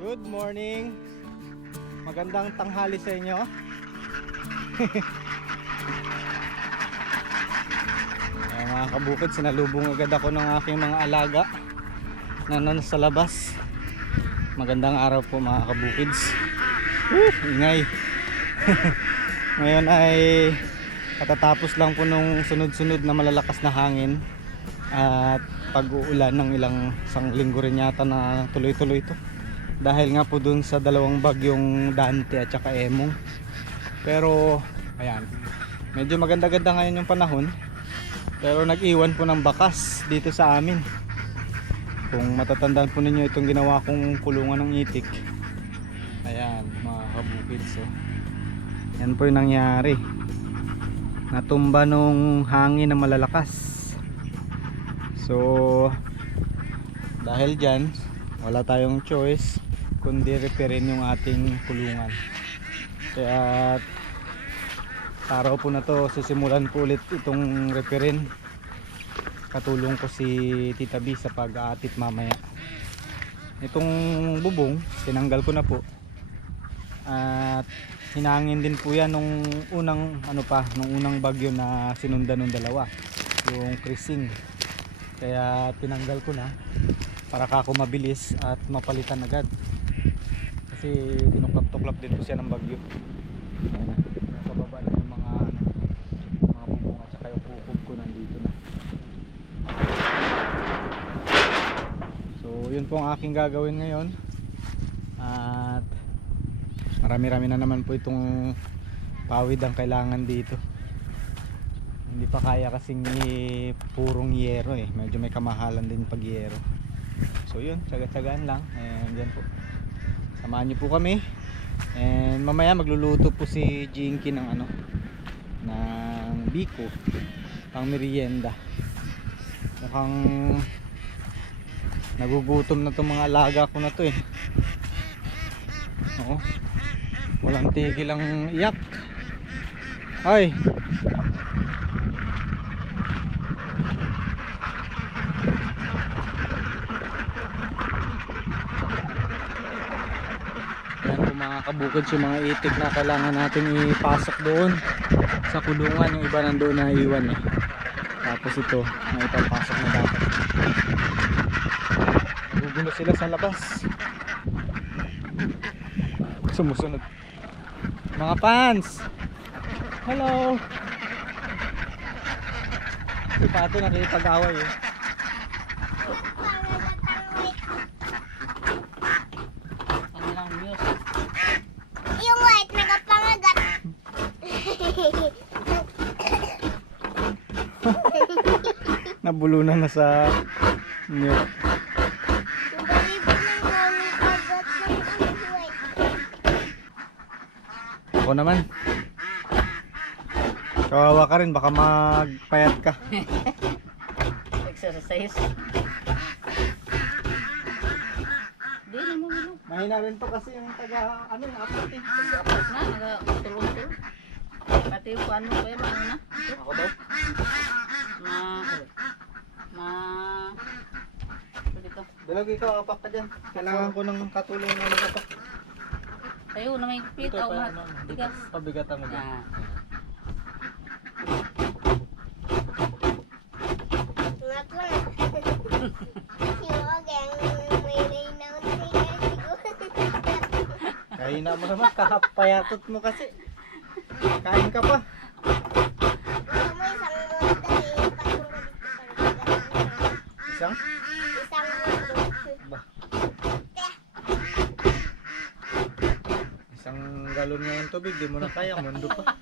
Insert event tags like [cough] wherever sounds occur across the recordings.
Good morning. Magandang tanghali sa inyo. [laughs] Ayan, mga kabukid, sinalubong agad ako ng aking mga alaga na nasa labas. Magandang araw po mga kabukids. Woo, ingay. [laughs] Ngayon ay katatapos lang po nung sunod-sunod na malalakas na hangin at pag-uulan ng ilang isang linggo rin yata na tuloy-tuloy ito dahil nga po dun sa dalawang bagyong Dante at saka Emong pero ayan. Medyo maganda-ganda ngayon yung panahon. Pero nag-iwan po ng bakas dito sa amin. Kung matatandaan po ninyo itong ginawa kong kulungan ng itik. Ayan mga kabukid so. Yan po yung nangyari. Natumba nung hangin na malalakas. So dahil dyan wala tayong choice kundi repairin yung ating kulungan. Kaya araw po na to sisimulan po ulit itong repairin katulong ko si Tita B sa pag-aatit mamaya. Itong bubong tinanggal ko na po. At hinangin din po yan nung unang ano pa nung unang bagyo na sinundan ng dalawa yung creasing kaya tinanggal ko na para kako mabilis at mapalitan agad kasi tinuklap-tuklap din po siya ng bagyo. Nasa baba na yung mga ano, mga bubong at saka yung ko nandito na. So yun po ang aking gagawin ngayon. At marami-rami na naman po itong pawid ang kailangan dito. Hindi pa kaya kasing i- purong yero eh. Medyo may kamahalan din pag yero. So yun. Tsaga-tsagaan lang. And yan po samahan niyo po kami. And mamaya magluluto po si Jinky ng ano ng biko pang merienda. Mukhang nagugutom na tong mga alaga ko na to eh. Oo. Walang tigil ang iyak. Ay Yan kabukid yung mga itik na kailangan natin ipasok doon sa kulungan yung iba nandoon na iwan eh. Tapos ito, na ipapasok na dapat. Nagugulo sila sa labas. Sumusunod. Mga fans! Hello! Si Pato nakipag-away eh. Kanilang music. Yung white nagapangagat. Nabulunan na sa. Yung ano, white. Ako naman. Kawawa ka rin, baka magpayat ka. [laughs] Exercise. Na. Mahina rin to kasi yung taga, ano, yung apat eh. Na, nagatulong-tulong. Pati yung paano ko yun, ano na? Ako daw? Ma... Ma... Ito dito. Dalag ikaw, apak ka dyan. Kailangan ko ng katulong na mag-apak. Tayo na may pit. Ako pa, na. ano, Tigas. Pabigatan mo dyan. Yan. Nga ko na. Mo naman, kahapayatot mo kasi. Kain ka pa. Gusto mo isang mundo eh. Patungkol dito. Isang? Isang mundo. Ba? Isang galon nga yung tubig, di mo na kaya, mundo pa.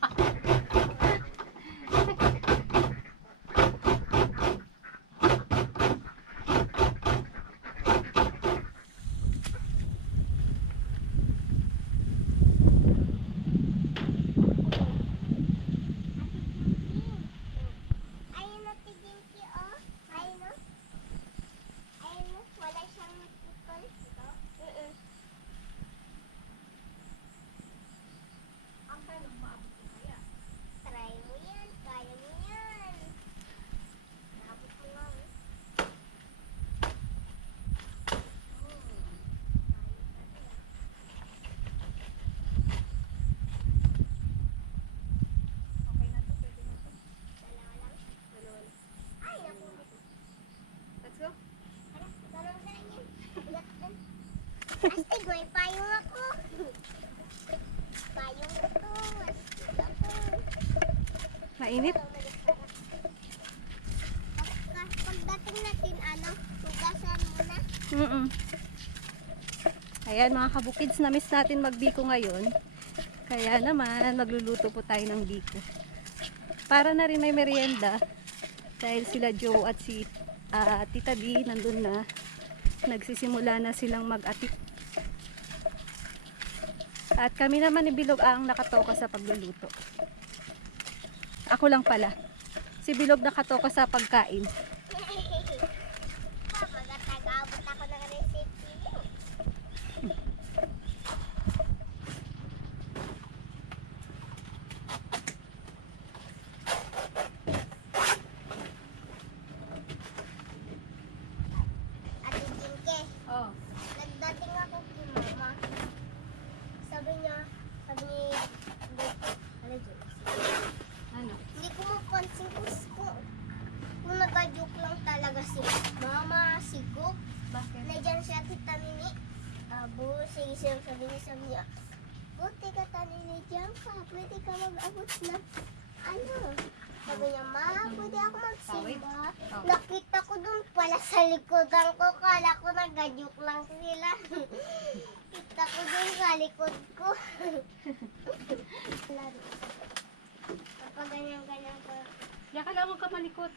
Astig, may payong ako. Payong ito. Astig ako. Mainit? Pagdating natin, ano, hugasan muna. Mm -mm. Ayan mga kabukids, na-miss natin magbiko ngayon. Kaya naman, magluluto po tayo ng biko. Para na rin may merienda. Dahil sila Joe at si ah, Tita D nandun na. Nagsisimula na silang mag-atik. At kami naman ni Bilog ang nakatoka sa pagluluto. Ako lang pala. Si Bilog nakatoka sa pagkain. Papa, tagaabot ako ng recipe. Ate Jinke, Oh. nagdating ako kay mama. Sabi niya, sabi ni ano dyan? Ano? Hindi ko mapansin kung, kung, kung nag-joke lang talaga si mama, si Gop. Bakit? Nandiyan siya tita Nini. Sige siya sabi niya, sabi niya, Buti ka tanini dyan ka, pwede ka mag-abot na, ano, sabi niya, ma, pwede ako magsimba. Oh. Nakita ko dun pala sa likodan ko, kala ko nag-joke lang sila. Kita ko dun sa likod ko. Kapag ganyan-ganyan ko, Diyan ka lang ka malikot.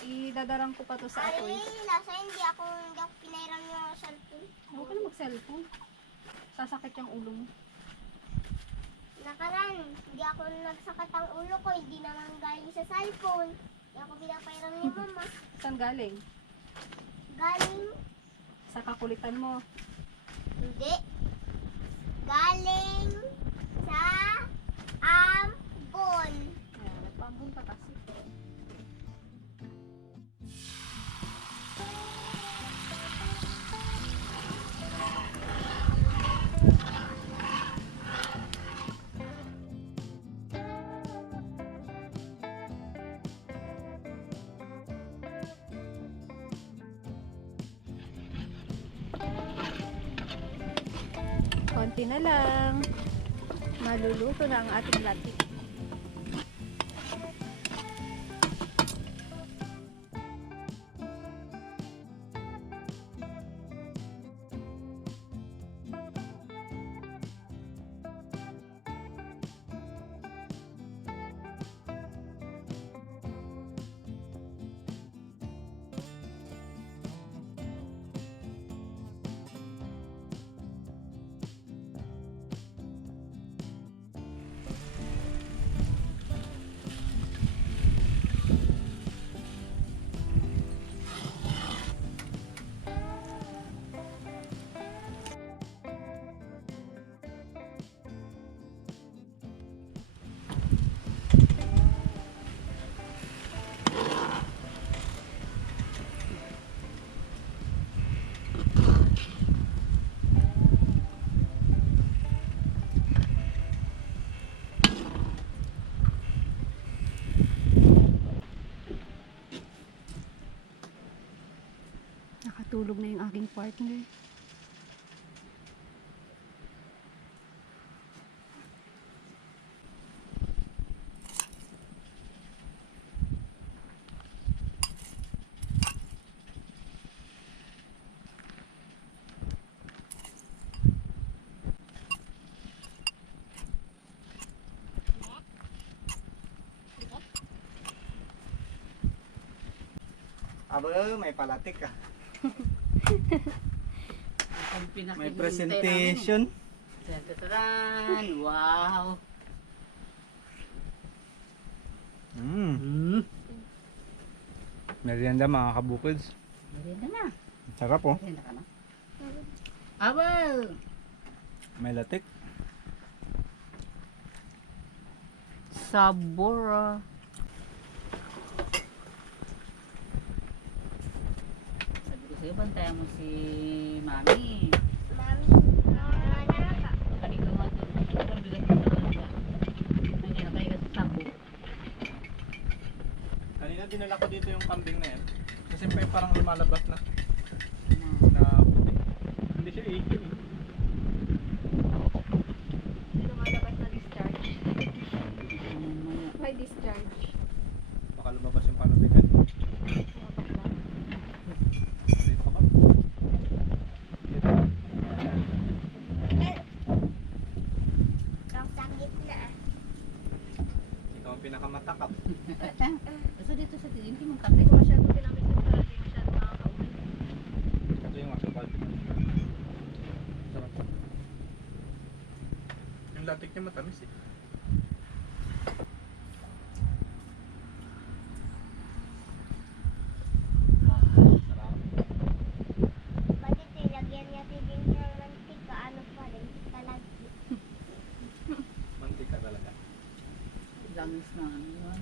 Idadarang ko pa to sa Ay, apoy. nasa hindi ako, hindi ako pinairam yung cellphone. Huwag ka na mag-cellphone. Sasakit yung ulo mo. Nakaran, hindi ako nagsakit ang ulo ko, hindi naman galing sa cellphone. Hindi ako pinapairam ni mama. [laughs] Saan galing? Galing, Sa kakulitan mo. hindi. Galing sa ambon. Ayan, nagpambun ka kasi. Konti na lang. Maluluto na ang ating latik. Nakatulog na yung aking partner. Aba, may palatik ah. May presentation. Tataran! Wow! Mm. Hmm. Merienda mga kabukids. Merienda na. Sarap oh. Merienda ka na. Abal! May latik. Sabora. sa'yo, bantayan mo si Mami. Mami, nawawala ka. Kanig naman doon. Ano bang bigat mo naman ka? Nandiyan na dinala ko dito yung kambing na yan. Kasi pa parang lumalabas na. Na puti. Hindi siya 18 eh. Lumalabas na discharge. Ano may discharge. Baka lumabas yung panabigan. Latik niya matamis eh. Bakit nilagyan niya din ng mantika? Ano pa rin? Talagi. Mantika talaga. Langis na ano yun.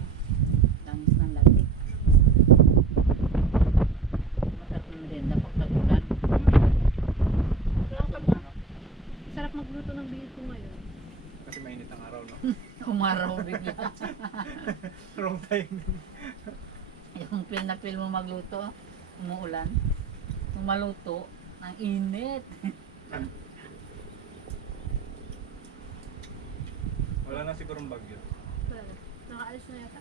Langis ng latik. Masarap na merienda pag tagulan. Sarap magluto ng biko ngayon. Kasi mainit ang araw, no? Umaraw bigla. Wrong timing. Yung feel na feel mo magluto, umuulan. Kung maluto, ang init. Wala na sigurong bagyo. Well, nakaalis na yata.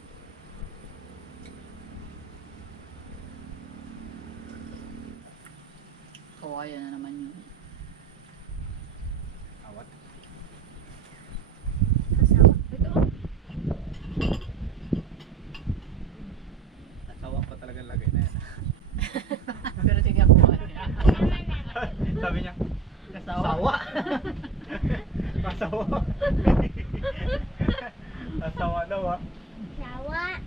Kawayan na naman yun. Awat. Kasawa. Ito oh. Nasawa pa talaga lagay na yan. Pero sige ako. Sabi niya, Kasawa. Sawa. Kasawa. Kasawa [laughs] daw ah. Sawa.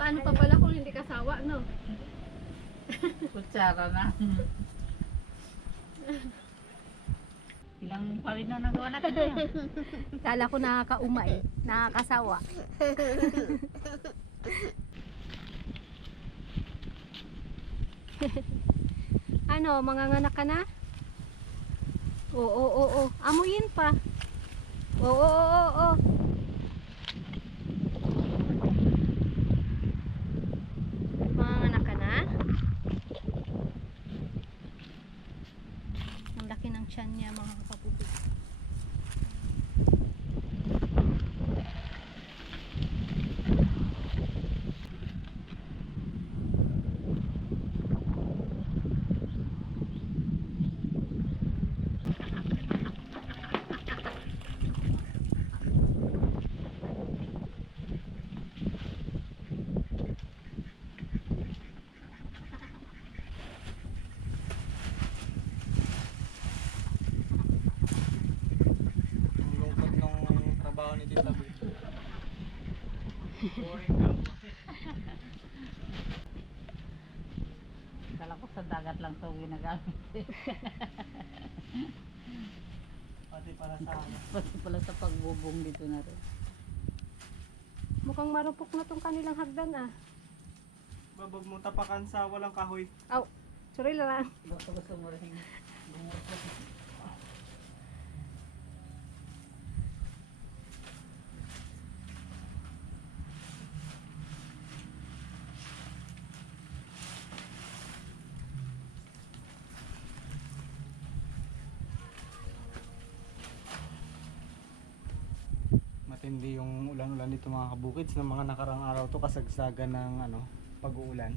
Paano pa pala kung hindi kasawa, no? [laughs] Kutsara na. Ilang pa rin na nagawa natin yan. Kala ko nakakaumay, nakakasawa. [laughs] ano, manganganak ka na? Oo, oo, oo. Amuyin pa. Oo, oo, oo, oo. Manganganak ka na? Ang laki ng tiyan niya mga kapatid. Ang lungkot ng trabaho ni Tita Boy. Boring lang. Kala ko sa dagat lang ito ginagamit. [laughs] Pati para sa. Pati pala sa pagbubong dito na rin. Mukhang marupok na tong kanilang hagdan ah. Babag mo tapakan sa walang kahoy. Aw, sorry lang. Gusto gusto mo rin bumurot. [laughs] dito mga kabukids ng mga nakarang araw to kasagsagan ng ano, pag-uulan.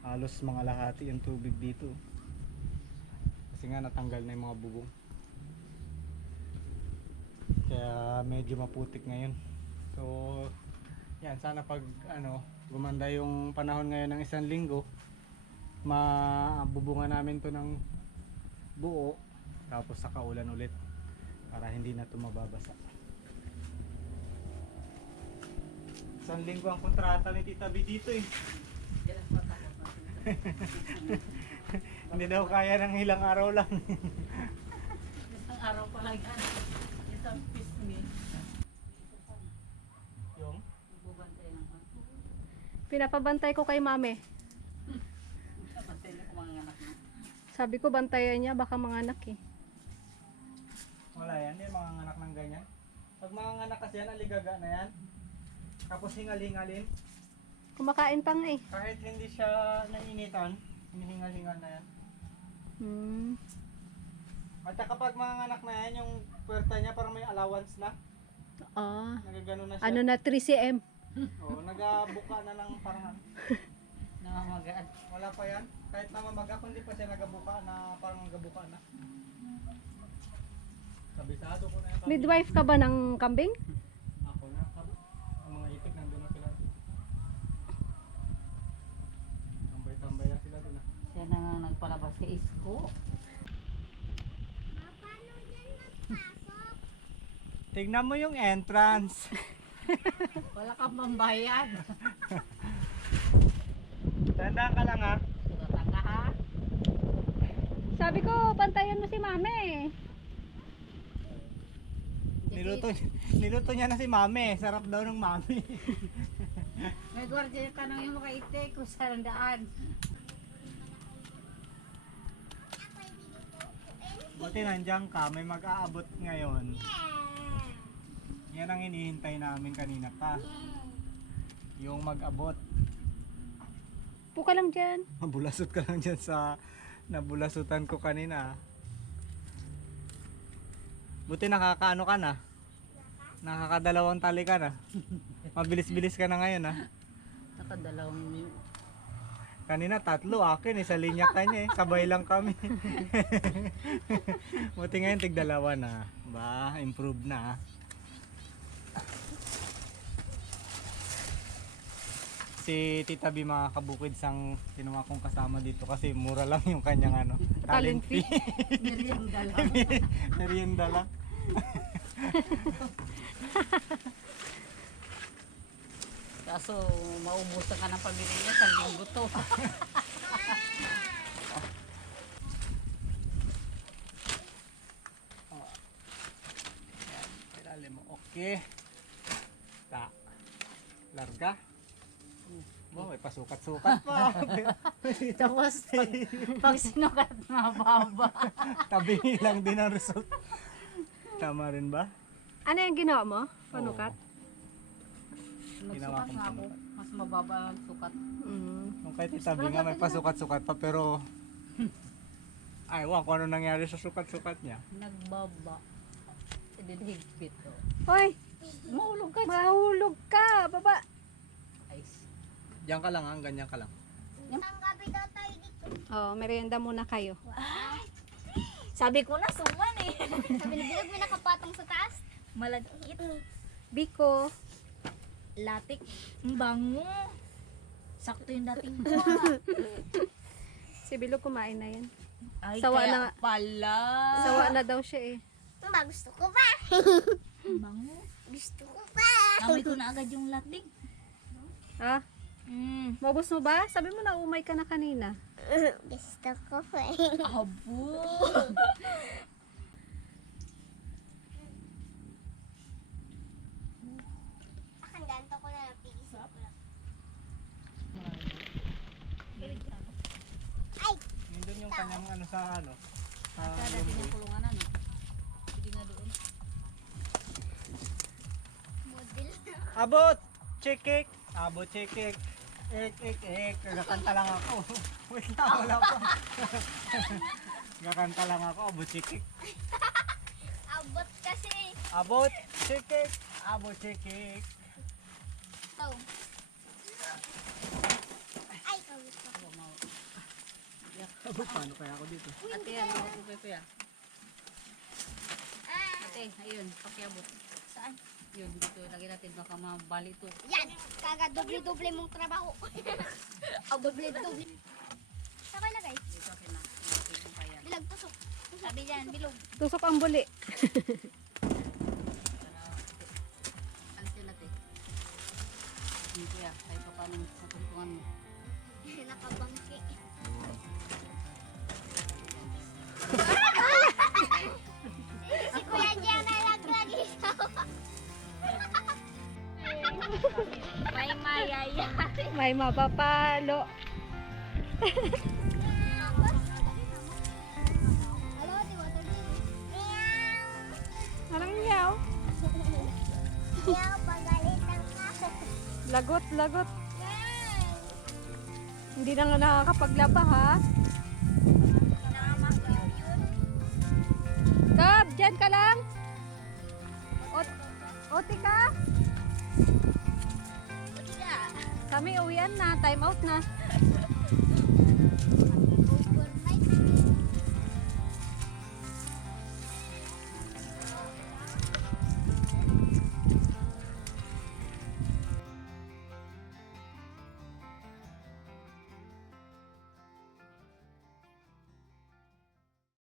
Halos mga lahati yung tubig dito. Kasi nga natanggal na yung mga bubong. Kaya medyo maputik ngayon. So, yan sana pag ano, gumanda yung panahon ngayon ng isang linggo, mabubunga namin to ng buo tapos saka ulan ulit para hindi na ito Isang linggo ang kontrata ni Tita B dito eh. [laughs] Hindi daw kaya ng ilang araw lang. Isang araw pa lang yan. Isang pisngi. yung Bubantay ng ano. Pinapabantay ko kay mame. Bantay na kung mga anak. Sabi ko bantayan niya baka manganak eh. wala yan, yung mga anak ng ganyan. Pag mga anak kasi yan, aligaga na yan. Tapos hingal-hingalin. Kumakain pa nga eh. Kahit hindi siya nainitan, hinihingal-hingal na yan. Hmm. At kapag mga anak na yan, yung puwerta niya parang may allowance na. Ah. Nagagano na siya. Ano na 3cm? Oo, nagabuka na ng parang. [laughs] Namamagaan. Wala pa yan. Kahit na mamaga, kung hindi pa siya nagabuka na parang nagabuka na. Kabisado ko na yan. Midwife ka ba ng kambing? Ako na. Ang mga itik nandun na sila. Tambay-tambay na sila doon. ah. Siya nagpalabas kay Isko. Tignan mo yung entrance. [laughs] Wala kang pambayad. Tandaan ka lang ha. Suratan ka ha. Sabi ko, bantayan mo si mami. Niluto, [laughs] niluto niya na si mami. Sarap daw ng mami. May gwardiya tanongin mo kay Ite kung saan ang daan. Buti nandiyan ka. May mag-aabot ngayon. Yan ang hinihintay namin kanina pa. Yung mag-abot. Puka lang dyan. Mabulasot ka lang dyan sa nabulasutan ko kanina. Buti nakakaano ka na. Nakakadalawang tali ka na. [laughs] Mabilis-bilis ka na ngayon ha. Nakadalawang Kanina tatlo akin eh, sa linya kanya eh. Sabay lang kami. [laughs] Buti ngayon tigdalawa na. Ba, improve na. Si Tita B mga kabukid sang kinuha kong kasama dito kasi mura lang yung kanyang ano, talent fee. merienda lang. [laughs] Merienda lang. [laughs] Kaso maubusan ka ng pamilya niya sa linggo to. [laughs] Ilalim mo. Okay. Ta. Larga. Wow, may pasukat-sukat pa. [laughs] Tapos pag, pag sinukat mababa. [laughs] Tabi lang din ang result. Tama rin ba? Ano yung ginawa mo? Panukat? Ginawa Nagsukat kong nga ako. panukat. Mas mababa ang sukat. Mm. Nung kahit itabi nga may pasukat-sukat pa pero [laughs] ay, wala kung ano nangyari sa sukat-sukat niya. Nagbaba. Idinhigpit to. Hoy, Mahulog ka. mahulog ka. Baba. Ice. Diyan ka lang, ha? ganyan ka lang. Ang gabi daw tayo dito. Oh, merienda muna kayo. Sabi ko na, suman eh. [laughs] Sabi ni Bilog, may nakapatong sa taas. Malagkit. Biko. Latik. Ang bango. Sakto yung dating ko. [laughs] Si Bilog kumain na yan. Ay, Sawa kaya na- pala. Sawa na daw siya eh. Ba, gusto ko pa. Ang bango. Gusto ko pa. [laughs] Amoy ko na agad yung latik. Ah, Mm. maubos mo ba? Sabi mo na umay ka na kanina. [laughs] Gusto ko pa. Abo. Akan ganto ko na lang. Pigisip ko lang. Ay! Nandun yung kanyang ano sa ano. Sa Kaya dati yung kulungan ano. Sige nga doon. Model. Abot! Chikik! Abot chikik! Ek, ek, ek. Gakanta lang ako. [laughs] Wait lang, wala pa. [laughs] Gakanta lang ako. Abot chikik. Abot kasi. Abot chikik! Abot chikik! Ito. Ay, kawit ko. Abot, paano kaya ako dito? Ate, ano ako pepe ah. Ah, Ate, ayun, pakiabot. saan? Yun, dito lagyan natin baka mabali to. Yan! Kaga doble-doble mong trabaho. [laughs] Ang doble-doble. Saan ko ilagay? Dito akin na. Ilagay ko pa yan. Bilag tusok. Sabi dyan, bilog. Tusok ang buli. Natin. Hindi kuya, kahit pa paano sa tungtungan mo. Nakabangki. May mapapalo. Anong yaw? Meow, pagalitan ka. Lagot, lagot. Hindi na nga nakakapaglaba ha. Kab, dyan ka lang. Ot Oti ka. Kami uwian na, time out na.